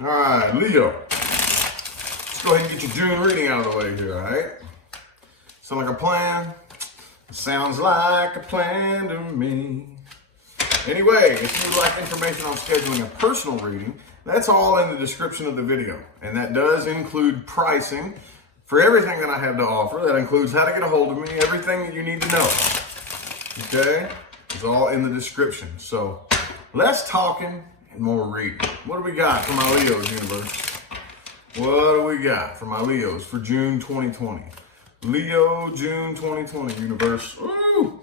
All right, Leo. Let's go ahead and get your June reading out of the way here, all right? Sound like a plan? Sounds like a plan to me. Anyway, if you would like information on scheduling a personal reading, that's all in the description of the video. And that does include pricing for everything that I have to offer. That includes how to get a hold of me, everything that you need to know. Okay? It's all in the description. So, less talking and more reading. What do we got for my Leos, universe? What do we got for my Leos for June 2020? Leo, June 2020, universe. Woo!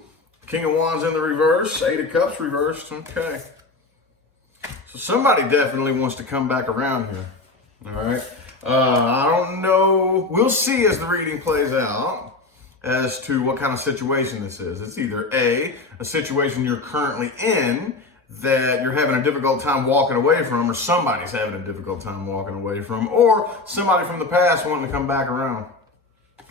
King of Wands in the reverse, Eight of Cups reversed. Okay. So somebody definitely wants to come back around here. All right. I don't know. We'll see as the reading plays out as to what kind of situation this is. It's either a situation you're currently in that you're having a difficult time walking away from, or somebody's having a difficult time walking away from, or somebody from the past wanting to come back around.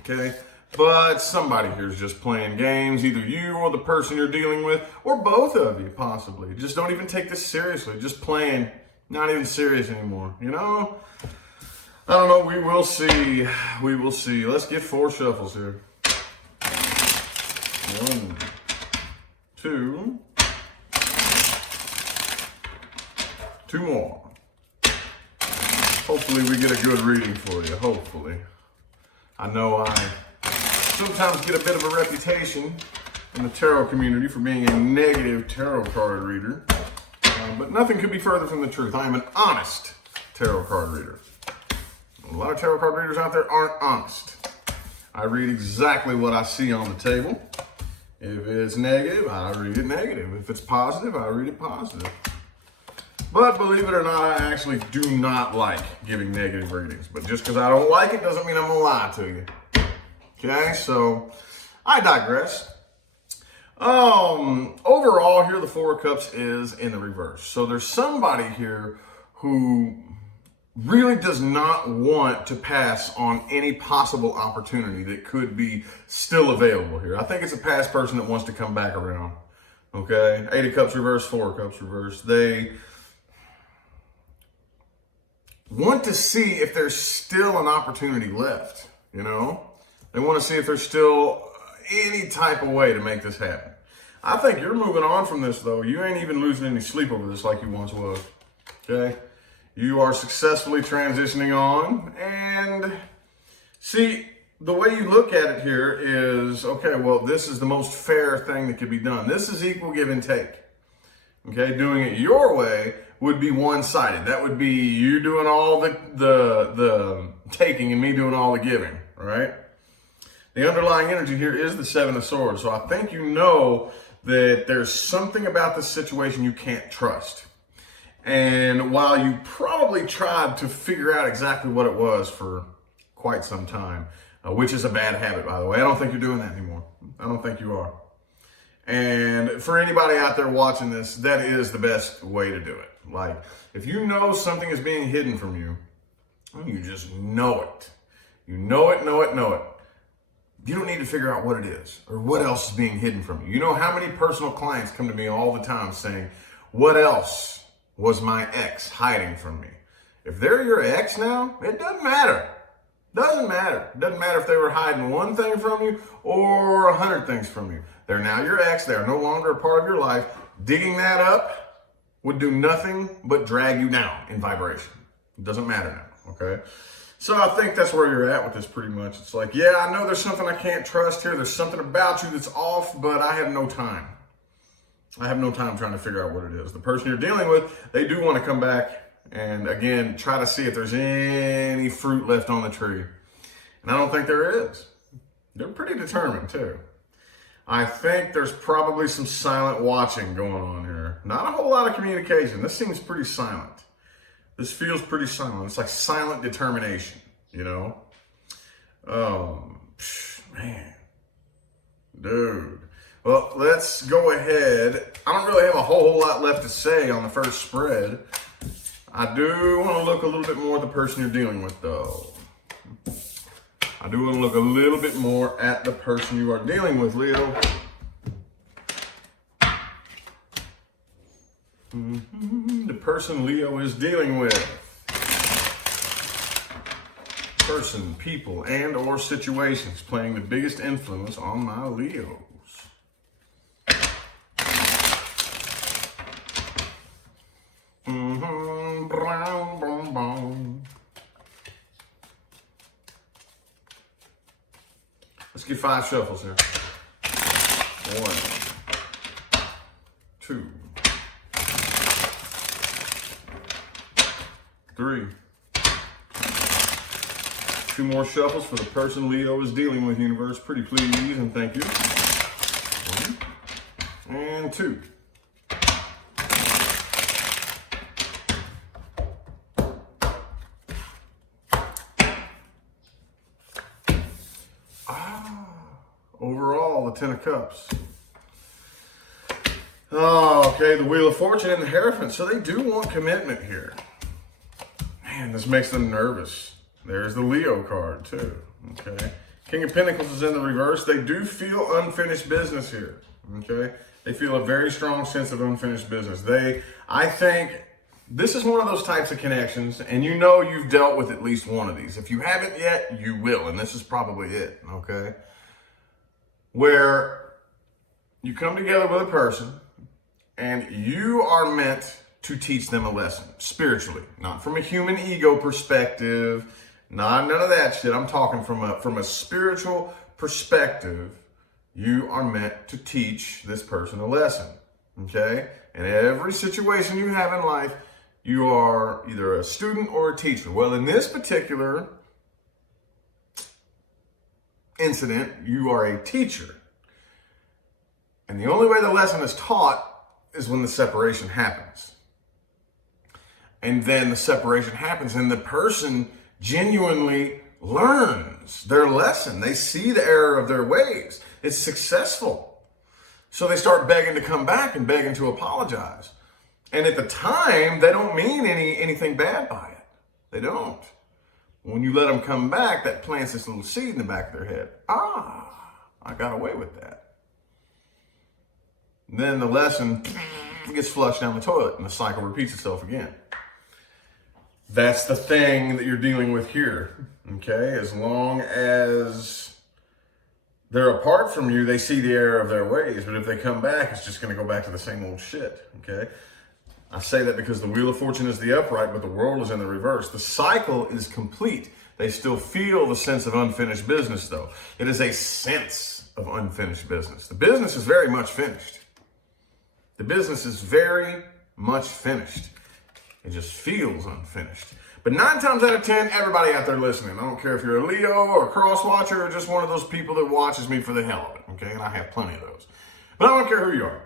Okay? But somebody here is just playing games, either you or the person you're dealing with, or both of you, possibly. Just don't even take this seriously. Just playing, not even serious anymore. You know? I don't know. We will see. We will see. Let's get 4 shuffles here. 1, 2. 2 more. Hopefully we get a good reading for you. Hopefully. I know I sometimes get a bit of a reputation in the tarot community for being a negative tarot card reader. But nothing could be further from the truth. I am an honest tarot card reader. A lot of tarot card readers out there aren't honest. I read exactly what I see on the table. If it's negative, I read it negative. If it's positive, I read it positive. But believe it or not, I actually do not like giving negative readings. But just because I don't like it doesn't mean I'm going to lie to you. Okay, so I digress. Overall here, the 4 of Cups is in the reverse. So there's somebody here who really does not want to pass on any possible opportunity that could be still available here. I think it's a past person that wants to come back around. Okay, 8 of Cups reverse, 4 of Cups reverse. They want to see if there's still an opportunity left, you know? They want to see if there's still any type of way to make this happen. I think you're moving on from this, though. You ain't even losing any sleep over this like you once was, okay? You are successfully transitioning on, and see, the way you look at it here is, okay, well, this is the most fair thing that could be done. This is equal give and take, okay? Doing it your way would be one-sided. That would be you doing all the taking and me doing all the giving, right? The underlying energy here is the 7 of Swords. So I think you know that there's something about this situation you can't trust. And while you probably tried to figure out exactly what it was for quite some time, which is a bad habit, by the way. I don't think you're doing that anymore. I don't think you are. And for anybody out there watching this, that is the best way to do it. Like, if you know something is being hidden from you, you just know it. You know it, know it, know it. You don't need to figure out what it is or what else is being hidden from you. You know how many personal clients come to me all the time saying, what else was my ex hiding from me? If they're your ex now, it doesn't matter. Doesn't matter. It doesn't matter if they were hiding one thing from you or 100 things from you. They're now your ex. They are no longer a part of your life. Digging that up would do nothing but drag you down in vibration. It doesn't matter now, okay? So I think that's where you're at with this pretty much. It's like, yeah, I know there's something I can't trust here. There's something about you that's off, but I have no time. I have no time trying to figure out what it is. The person you're dealing with, they do want to come back and, again, try to see if there's any fruit left on the tree. And I don't think there is. They're pretty determined, too. I think there's probably some silent watching going on here. Not a whole lot of communication. This seems pretty silent. This feels pretty silent. It's like silent determination, you know? Man. Dude. Well, let's go ahead. I don't really have a whole lot left to say on the first spread. I do want to look a little bit more at the person you're dealing with, though. I do want to look a little bit more at the person you are dealing with, Leo. The person Leo is dealing with. person, people, and or situations playing the biggest influence on my Leos? Brown, brown, brown. Let's get 5 shuffles here. 1, 2, 3. 2 more shuffles for the person Leo is dealing with, universe. Pretty please and thank you. 1 and 2. Overall, the 10 of Cups. Oh, okay, the Wheel of Fortune and the Hierophant. So they do want commitment here. Man, this makes them nervous. There's the Leo card, too. Okay. King of Pentacles is in the reverse. They do feel unfinished business here. Okay. They feel a very strong sense of unfinished business. I think this is one of those types of connections, and you know you've dealt with at least one of these. If you haven't yet, you will, and this is probably it. Okay. Where you come together with a person and you are meant to teach them a lesson spiritually, not from a human ego perspective, none of that shit. I'm talking from a spiritual perspective. You are meant to teach this person a lesson. Okay? In every situation you have in life, you are either a student or a teacher. Well, in this particular incident, you are a teacher. And the only way the lesson is taught is when the separation happens. And then the separation happens and the person genuinely learns their lesson. They see the error of their ways. It's successful. So they start begging to come back and begging to apologize. And at the time, they don't mean anything bad by it. They don't. When you let them come back, that plants this little seed in the back of their head. I got away with that. And then the lesson gets flushed down the toilet and the cycle repeats itself again. That's the thing that you're dealing with here. Okay? As long as they're apart from you, they see the error of their ways. But if they come back, it's just going to go back to the same old shit. Okay? I say that because the Wheel of Fortune is the upright, but the world is in the reverse. The cycle is complete. They still feel the sense of unfinished business, though. It is a sense of unfinished business. The business is very much finished. The business is very much finished. It just feels unfinished. But 9 times out of 10, everybody out there listening, I don't care if you're a Leo or a cross watcher or just one of those people that watches me for the hell of it, okay? And I have plenty of those. But I don't care who you are.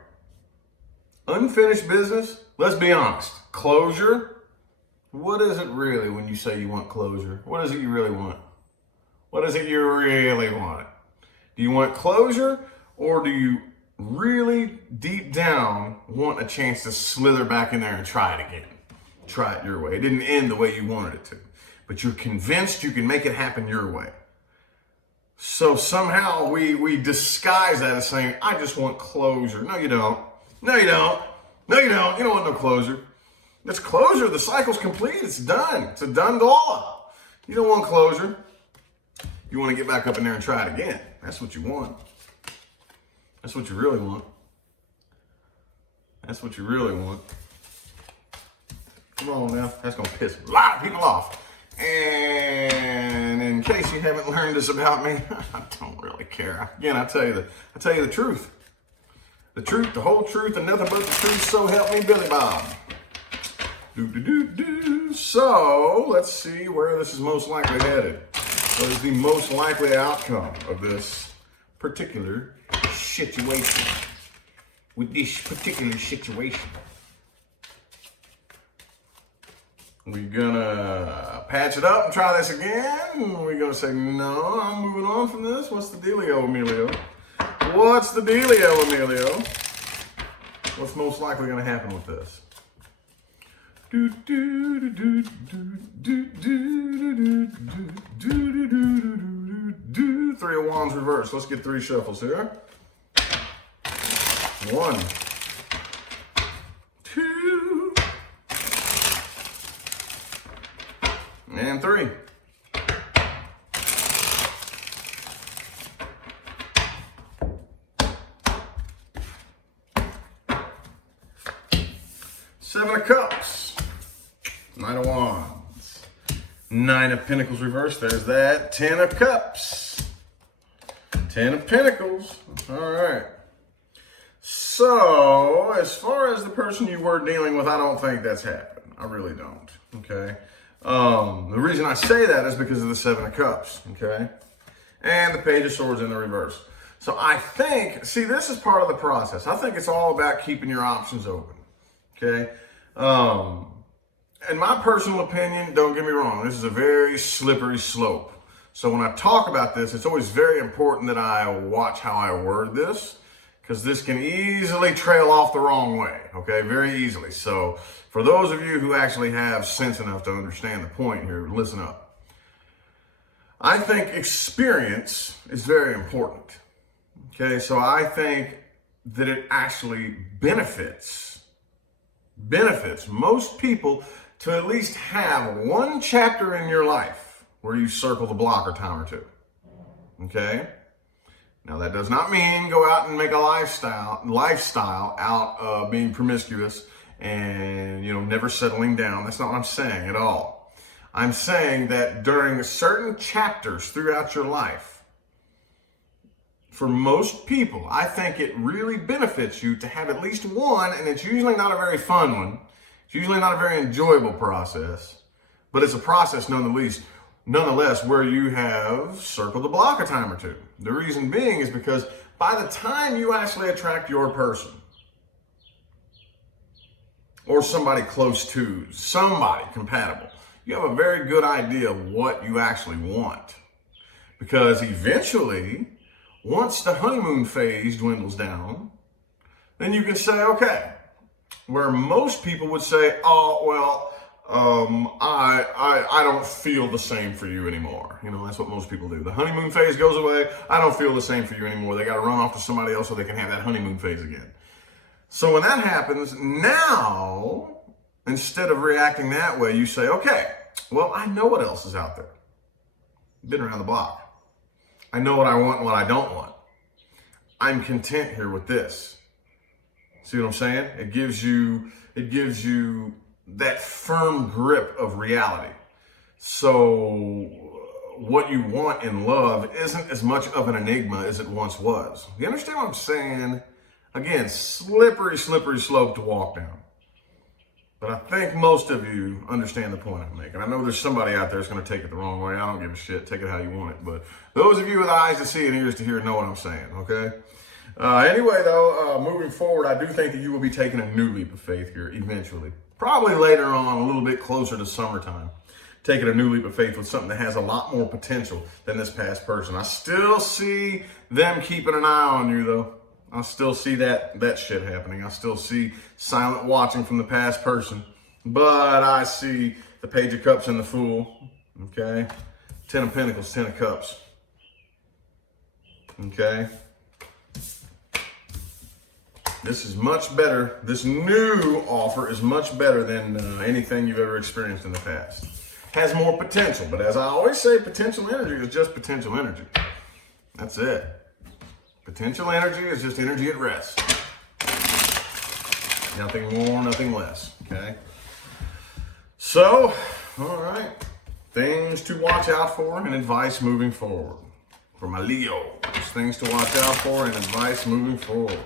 Unfinished business, let's be honest. Closure, what is it really when you say you want closure? What is it you really want? What is it you really want? Do you want closure, or do you really deep down want a chance to slither back in there and try it again? Try it your way. It didn't end the way you wanted it to, but you're convinced you can make it happen your way. So somehow we disguise that as saying, I just want closure. No, you don't. No, you don't. No, you don't. You don't want no closure. It's closure. The cycle's complete. It's done. It's a done deal. You don't want closure. You want to get back up in there and try it again. That's what you want. That's what you really want. That's what you really want. Come on now. That's going to piss a lot of people off. And in case you haven't learned this about me, I don't really care. Again, I tell you the truth. The truth, the whole truth, and nothing but the truth, so help me, Billy Bob. So, let's see where this is most likely headed. What is the most likely outcome of this particular situation? With this particular situation. We're gonna patch it up and try this again. We're gonna say, no, I'm moving on from this. What's the dealio, Emilio? What's the dealio, Emilio? What's most likely going to happen with this? 3 of Wands reverse. Let's get 3 shuffles here. 1, 2, and 3. Knight of Wands. Nine of Pentacles reversed. There's that. 10 of Cups. 10 of Pentacles. All right. So, as far as the person you were dealing with, I don't think that's happened. I really don't. Okay. The reason I say that is because of the 7 of Cups. Okay. And the Page of Swords in the reverse. So I think, see, this is part of the process. I think it's all about keeping your options open. Okay. In my personal opinion, don't get me wrong, this is a very slippery slope. So when I talk about this, it's always very important that I watch how I word this, because this can easily trail off the wrong way, okay? Very easily. So for those of you who actually have sense enough to understand the point here, listen up. I think experience is very important, okay? So I think that it actually benefits most people to at least have one chapter in your life where you circle the block a time or two. Okay? Now that does not mean go out and make a lifestyle out of being promiscuous and, never settling down. That's not what I'm saying at all. I'm saying that during certain chapters throughout your life, for most people, I think it really benefits you to have at least one, and it's usually not a very fun one. It's usually not a very enjoyable process, but it's a process nonetheless where you have circled the block a time or two. The reason being is because by the time you actually attract your person, or somebody close to, somebody compatible, you have a very good idea of what you actually want. Because eventually, once the honeymoon phase dwindles down, then you can say, okay, where most people would say, oh, well, I don't feel the same for you anymore. That's what most people do. The honeymoon phase goes away. I don't feel the same for you anymore. They got to run off to somebody else so they can have that honeymoon phase again. So when that happens, now, instead of reacting that way, you say, okay, well, I know what else is out there. Been around the block. I know what I want and what I don't want. I'm content here with this. See what I'm saying? It gives you that firm grip of reality. So what you want in love isn't as much of an enigma as it once was. You understand what I'm saying? Again, slippery slope to walk down. But I think most of you understand the point I'm making. I know there's somebody out there that's going to take it the wrong way. I don't give a shit. Take it how you want it. But those of you with eyes to see and ears to hear know what I'm saying, okay? Anyway, though, moving forward, I do think that you will be taking a new leap of faith here eventually. Probably later on, a little bit closer to summertime. Taking a new leap of faith with something that has a lot more potential than this past person. I still see them keeping an eye on you, though. I still see that shit happening. I still see silent watching from the past person. But I see the Page of Cups and the Fool. Okay? 10 of Pentacles, 10 of Cups. Okay? This is much better. This new offer is much better than anything you've ever experienced in the past. Has more potential, but as I always say, potential energy is just potential energy. That's it. Potential energy is just energy at rest. Nothing more, nothing less, okay? So, all right. Things to watch out for and advice moving forward. For my Leo, things to watch out for and advice moving forward.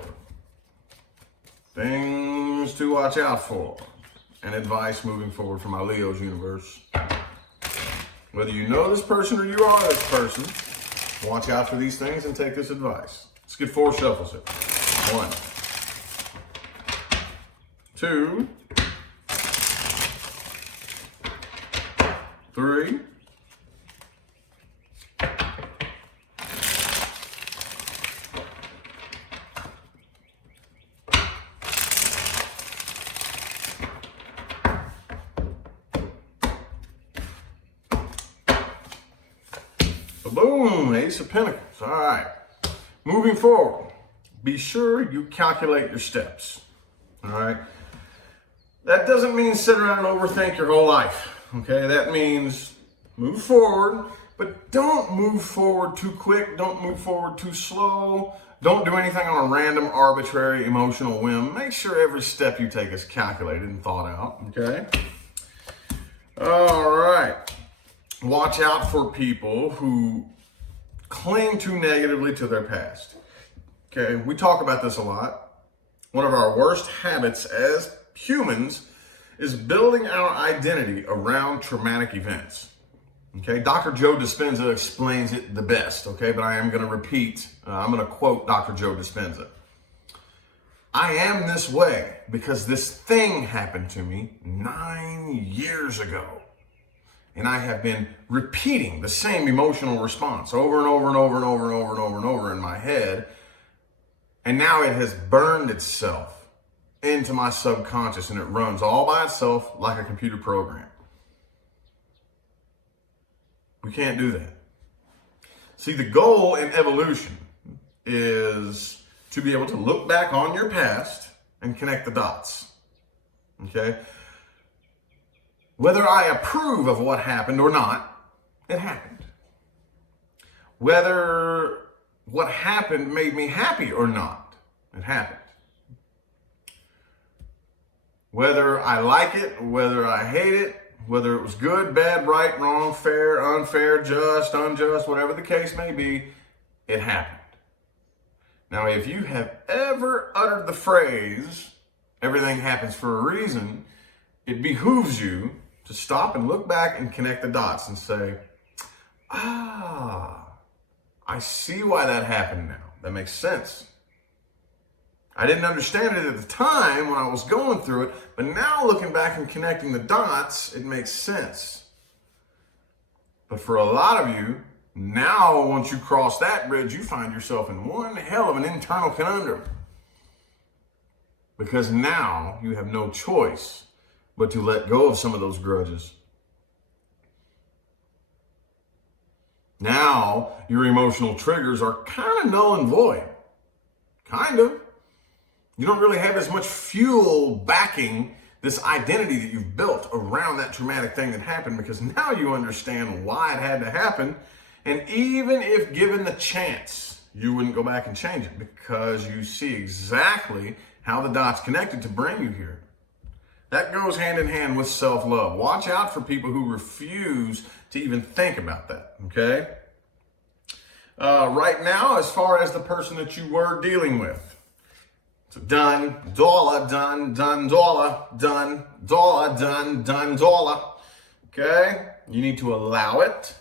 Things to watch out for and advice moving forward for my Leo's universe. Whether you know this person or you are this person, watch out for these things and take this advice. Let's get 4 shuffles here. 1, 2, 3, 4. Boom, Ace of Pentacles. All right. Moving forward, be sure you calculate your steps. All right. That doesn't mean sit around and overthink your whole life. Okay. That means move forward, but don't move forward too quick. Don't move forward too slow. Don't do anything on a random, arbitrary, emotional whim. Make sure every step you take is calculated and thought out. Okay. All right. Watch out for people who cling too negatively to their past. Okay, we talk about this a lot. One of our worst habits as humans is building our identity around traumatic events. Okay, Dr. Joe Dispenza explains it the best, okay, but I am going to repeat, I'm going to quote Dr. Joe Dispenza. I am this way because this thing happened to me 9 years ago. And I have been repeating the same emotional response over and over and over and over and over and over and over in my head. And now it has burned itself into my subconscious and it runs all by itself like a computer program. We can't do that. See, the goal in evolution is to be able to look back on your past and connect the dots. Okay? Whether I approve of what happened or not, it happened. Whether what happened made me happy or not, it happened. Whether I like it, whether I hate it, whether it was good, bad, right, wrong, fair, unfair, just, unjust, whatever the case may be, it happened. Now, if you have ever uttered the phrase, everything happens for a reason, it behooves you to stop and look back and connect the dots and say, I see why that happened now. That makes sense. I didn't understand it at the time when I was going through it, but now looking back and connecting the dots, it makes sense. But for a lot of you, now once you cross that bridge, you find yourself in one hell of an internal conundrum. Because now you have no choice but to let go of some of those grudges. Now your emotional triggers are kind of null and void. Kind of. You don't really have as much fuel backing this identity that you've built around that traumatic thing that happened, because now you understand why it had to happen. And even if given the chance, you wouldn't go back and change it because you see exactly how the dots connected to bring you here. That goes hand in hand with self-love. Watch out for people who refuse to even think about that, okay? Right now, as far as the person that you were dealing with, so done, dollar, done, dollar, done, dollar, done, dollar. Okay? You need to allow it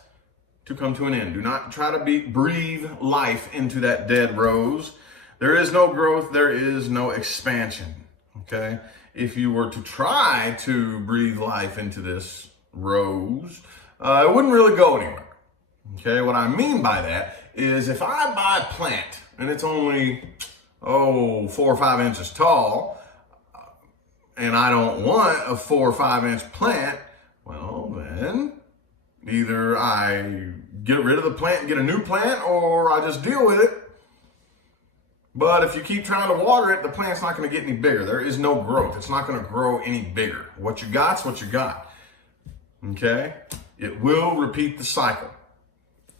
to come to an end. Do not try to breathe life into that dead rose. There is no growth. There is no expansion. Okay? If you were to try to breathe life into this rose, it wouldn't really go anywhere. Okay? What I mean by that is if I buy a plant and it's only 4 or 5 inches tall, and I don't want a 4 or 5 inch plant, well, then either I get rid of the plant and get a new plant, or I just deal with it. But if you keep trying to water it, the plant's not going to get any bigger. There is no growth. It's not going to grow any bigger. What you got's what you got. Okay? It will repeat the cycle.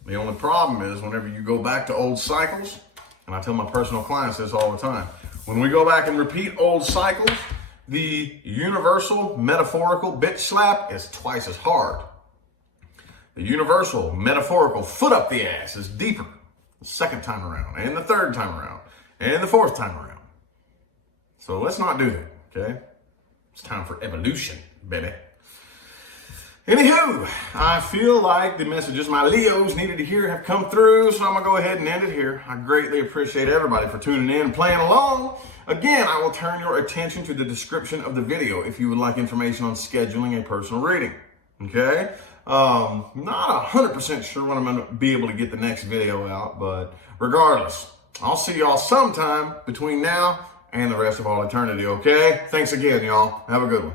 The only problem is whenever you go back to old cycles, and I tell my personal clients this all the time, when we go back and repeat old cycles, the universal metaphorical bitch slap is twice as hard. The universal metaphorical foot up the ass is deeper the second time around, and the third time around, and the fourth time around. So let's not do that, okay? It's time for evolution, baby. Anywho, I feel like the messages my Leos needed to hear have come through, so I'm going to go ahead and end it here. I greatly appreciate everybody for tuning in and playing along. Again, I will turn your attention to the description of the video if you would like information on scheduling a personal reading. Okay? Not 100% sure when I'm going to be able to get the next video out, but regardless, I'll see y'all sometime between now and the rest of all eternity, okay? Thanks again, y'all. Have a good one.